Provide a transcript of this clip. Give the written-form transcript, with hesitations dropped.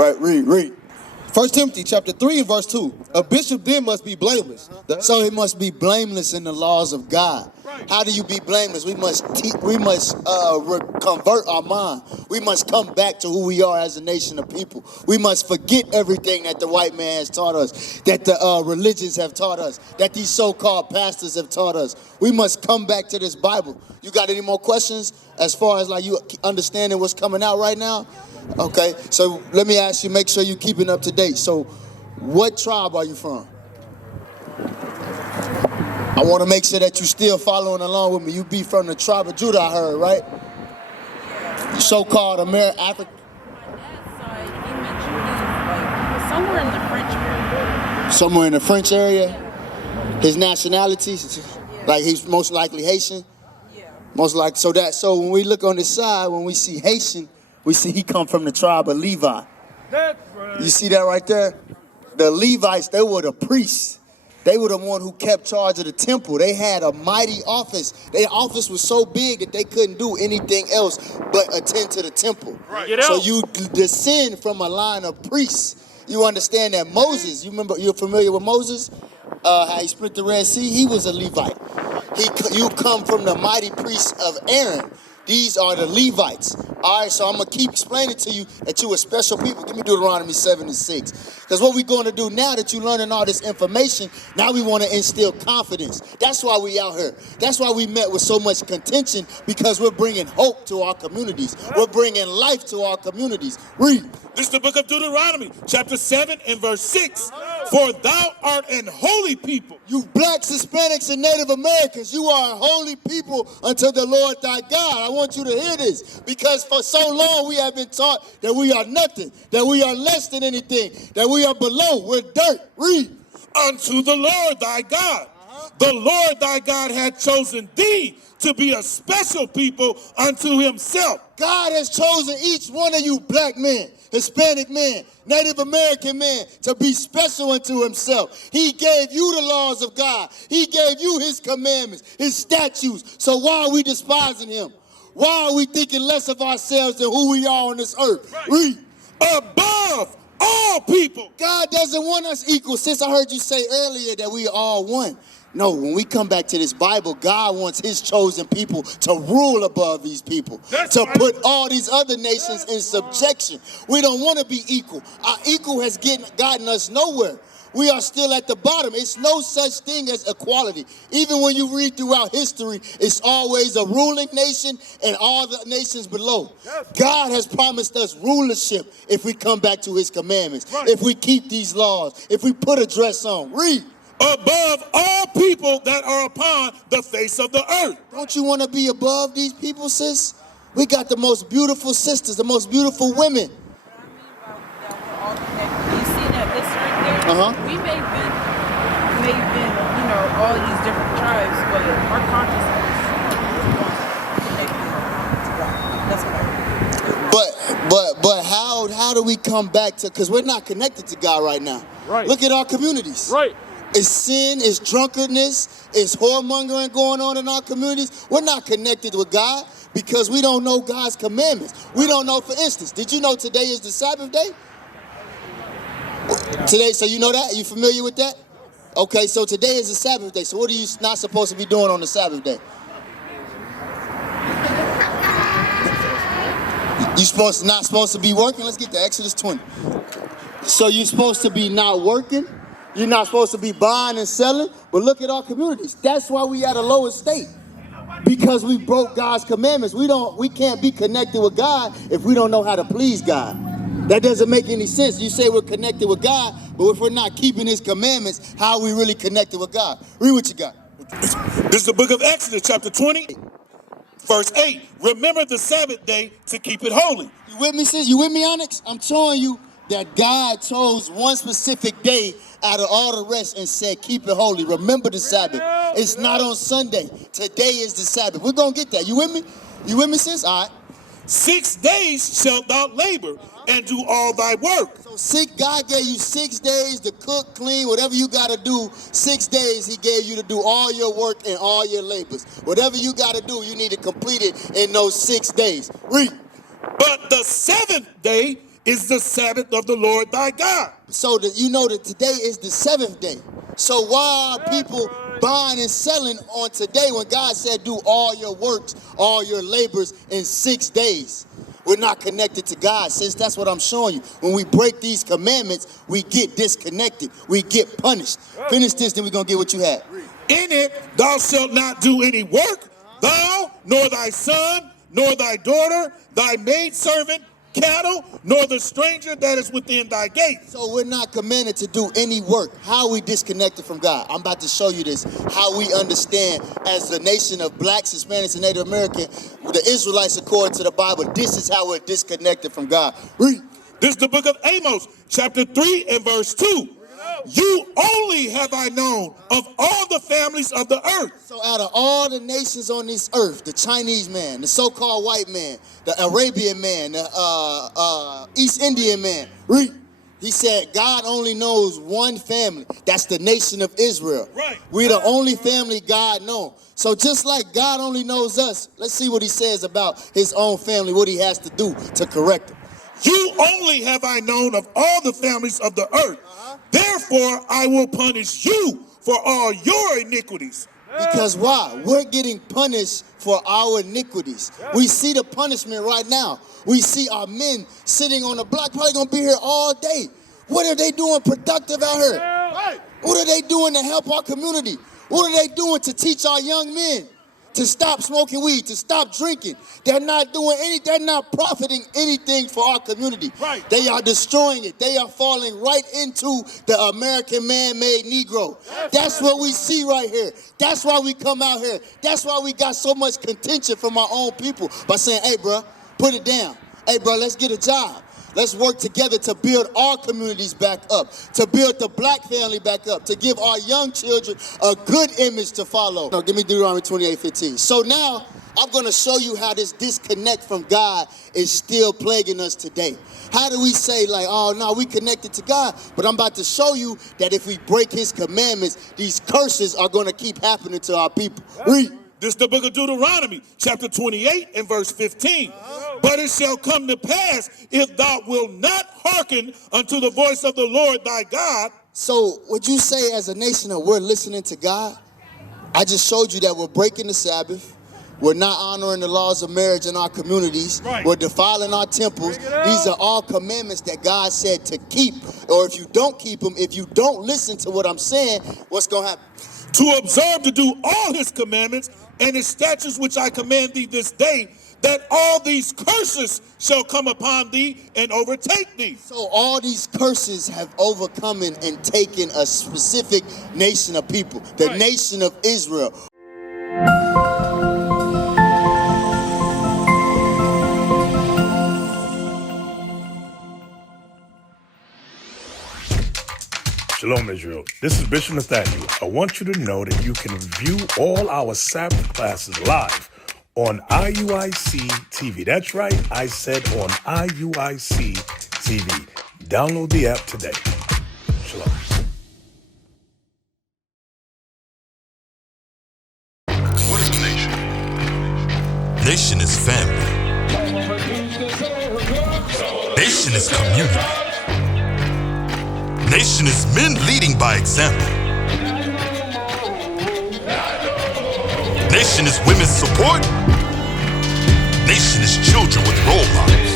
Right, read. 1 Timothy chapter 3 and verse 2. A bishop then must be blameless. So he must be blameless in the laws of God. How do you be blameless? We must convert our mind. We must come back to who we are as a nation of people. We must forget everything that the white man has taught us, that the religions have taught us, that these so-called pastors have taught us. We must come back to this Bible. You got any more questions as far as like you understanding what's coming out right now? Okay, so let me ask you, make sure you're keeping up to date. So what tribe are you from? I want to make sure that you're still following along with me. You be from the tribe of Judah, I heard, right? So-called African. Somewhere in the French area. Somewhere in the French area? His nationality? Like he's most likely Haitian? Yeah. Most likely. So when we look on this side, when we see Haitian, we see he come from the tribe of Levi. That's right. You see that right there? The Levites, they were the priests. They were the one who kept charge of the temple. They had a mighty office. Their office was so big that they couldn't do anything else but attend to the temple. Right. So you descend from a line of priests. You understand that Moses, you're familiar with Moses? How he split the Red Sea? He was a Levite. You come from the mighty priests of Aaron. These are the Levites. All right, so I'm going to keep explaining to you that you are special people. Give me Deuteronomy 7 and 6. Because what we're going to do now that you're learning all this information, now we want to instill confidence. That's why we out here. That's why we met with so much contention, because we're bringing hope to our communities. We're bringing life to our communities. Read. This is the book of Deuteronomy, chapter 7 and verse 6. For thou art an holy people. You blacks, Hispanics, and Native Americans, you are a holy people unto the Lord thy God. I want you to hear this, because for so long we have been taught that we are nothing, that we are less than anything, that we are below, we're dirt. Read. Unto the Lord thy God. The Lord thy God hath chosen thee to be a special people unto himself. God has chosen each one of you black men, Hispanic men, Native American men to be special unto himself. He gave you the laws of God. He gave you his commandments, his statutes. So why are we despising him? Why are we thinking less of ourselves than who we are on this earth? Right. Read. Above all people. God doesn't want us equal. Since I heard you say earlier that we are all one. No, when we come back to this Bible, God wants his chosen people to rule above these people, to put all these other nations in subjection. We don't want to be equal. Our equal has gotten us nowhere. We are still at the bottom. It's no such thing as equality. Even when you read throughout history, it's always a ruling nation and all the nations below. God has promised us rulership if we come back to his commandments, if we keep these laws, if we put a dress on. Read. Above all people that are upon the face of the earth. Don't you want to be above these people, sis? We got the most beautiful sisters, the most beautiful women. You see that this right there? We may have been, all these different tribes, but our consciousness is connected to God. That's what I But how do we come back to, because we're not connected to God right now. Right. Look at our communities. Right. It's sin, it's drunkenness, it's whoremongering going on in our communities. We're not connected with God because we don't know God's commandments. We don't know, for instance, did you know today is the Sabbath day? Today, so you know that? Are you familiar with that? Okay, so today is the Sabbath day. So what are you not supposed to be doing on the Sabbath day? Not supposed to be working? Let's get to Exodus 20. So you're supposed to be not working? You're not supposed to be buying and selling? But look at our communities. That's why we at a lower state. Because we broke God's commandments. We can't be connected with God if we don't know how to please God. That doesn't make any sense. You say we're connected with God, but if we're not keeping his commandments, how are we really connected with God? Read what you got. This is the book of Exodus, chapter 20, verse 8. Remember the Sabbath day to keep it holy. You with me, sis? You with me, Onyx? I'm showing you that God chose one specific day out of all the rest and said, keep it holy. Remember the Sabbath. It's not on Sunday. Today is the Sabbath. We're going to get that. You with me? You with me, sis? All right. 6 days shalt thou labor and do all thy work. So God gave you 6 days to cook, clean, whatever you got to do. 6 days he gave you to do all your work and all your labors. Whatever you got to do, you need to complete it in those 6 days. Read. But the seventh day is the Sabbath of the Lord thy God. So that you know that today is the 7th day. So why are people buying and selling on today when God said do all your works, all your labors in 6 days? We're not connected to God, sis. That's what I'm showing you. When we break these commandments, we get disconnected. We get punished. Finish this, then we're going to get what you had. In it thou shalt not do any work, thou, nor thy son, nor thy daughter, thy maidservant, cattle, nor the stranger that is within thy gate. So we're not commanded to do any work. How are we disconnected from God? I'm about to show you this, how we understand as a nation of blacks, Hispanics, and Native American, the Israelites, according to the Bible, this is how we're disconnected from God. Read. This is the book of Amos, chapter 3 and verse 2. You only have I known of all the families of the earth. So out of all the nations on this earth, the Chinese man, the so-called white man, the Arabian man, the East Indian man, read. He said God only knows one family. That's the nation of Israel. Right. We're the only family God knows. So just like God only knows us, let's see what he says about his own family, what he has to do to correct them. You only have I known of all the families of the earth. Therefore, I will punish you for all your iniquities. Because why? We're getting punished for our iniquities. We see the punishment right now. We see our men sitting on the block, probably going to be here all day. What are they doing productive out here? What are they doing to help our community? What are they doing to teach our young men to stop smoking weed, to stop drinking? They're not doing anything. They're not profiting anything for our community. Right. They are destroying it. They are falling right into the American man-made Negro. That's what we see right here. That's why we come out here. That's why we got so much contention from our own people by saying, hey, bro, put it down. Hey, bro, let's get a job. Let's work together to build our communities back up, to build the black family back up, to give our young children a good image to follow. No, give me Deuteronomy 28:15. So now I'm going to show you how this disconnect from God is still plaguing us today. How do we say like, oh, no, we connected to God? But I'm about to show you that if we break his commandments, these curses are going to keep happening to our people. Read. This is the book of Deuteronomy, chapter 28 and verse 15. But it shall come to pass, if thou wilt not hearken unto the voice of the Lord thy God. So would you say as a nation that we're listening to God? I just showed you that we're breaking the Sabbath. We're not honoring the laws of marriage in our communities. Right. We're defiling our temples. These are all commandments that God said to keep. Or if you don't keep them, if you don't listen to what I'm saying, what's going to happen? To observe to do all his commandments and his statutes which I command thee this day, that all these curses shall come upon thee and overtake thee. So all these curses have overcome and taken a specific nation of people, the nation of Israel. Shalom, Israel. This is Bishop Nathaniel. I want you to know that you can view all our Sabbath classes live on IUIC TV. That's right, I said on IUIC TV. Download the app today. Shalom. What is a nation? Nation is family. Nation is community. Nation is men leading by example. Nation is women's support. Nation is children with role models.